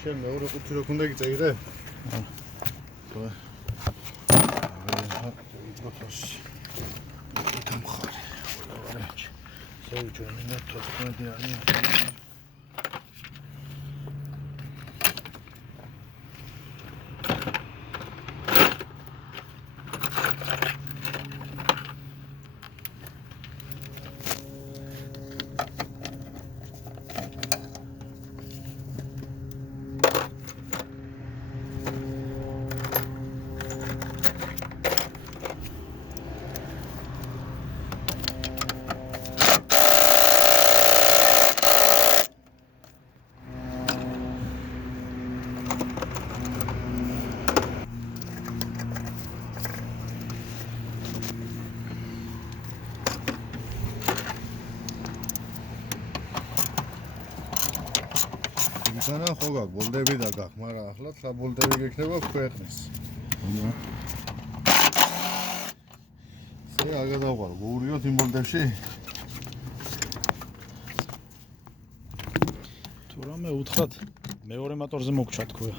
შენ მეორე ყუთი რო ქონდა გიწეიღე? ხო. ბოთლში. ითამხარი. ვარაჩ. ზოჯონი 14 არის. Sana ხო გაქვს ბოლდები და გაქვს, მაგრამ ახლა საბოლდები გექნება ქვეყნის. ესე არ გადავყარო, გურიოთ იმ ბოლდებში? თუ რამე უთხრათ, მეორე მოტორზე მოგჩა თქვა.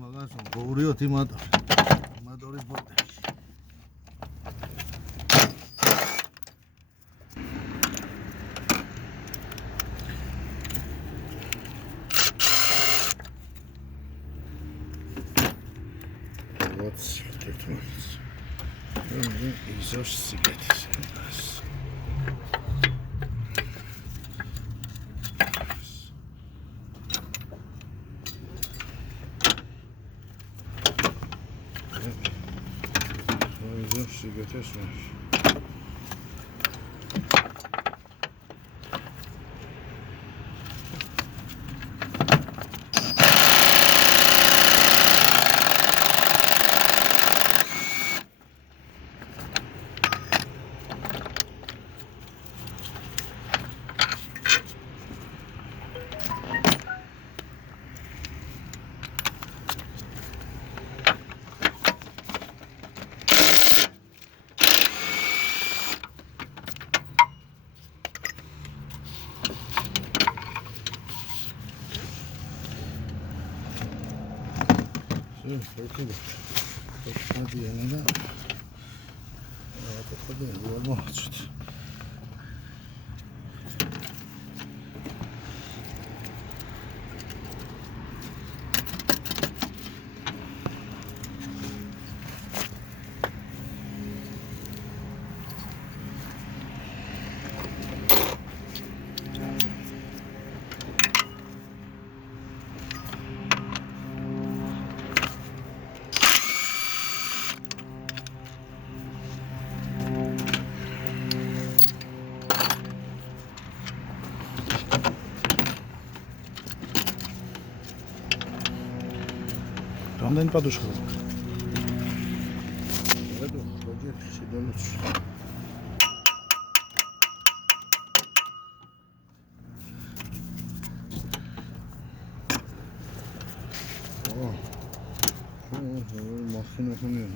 მაგას გურიოთ იმ მოტორის ბოლდებში. What's it? Izos sigarettes. Izos sigarettes. Peki. Hadi yanına. Hadi yolma açtı. რამდენი პადუში ხო? Chodzi, siedemdziesiąt. O, maszyna to nie.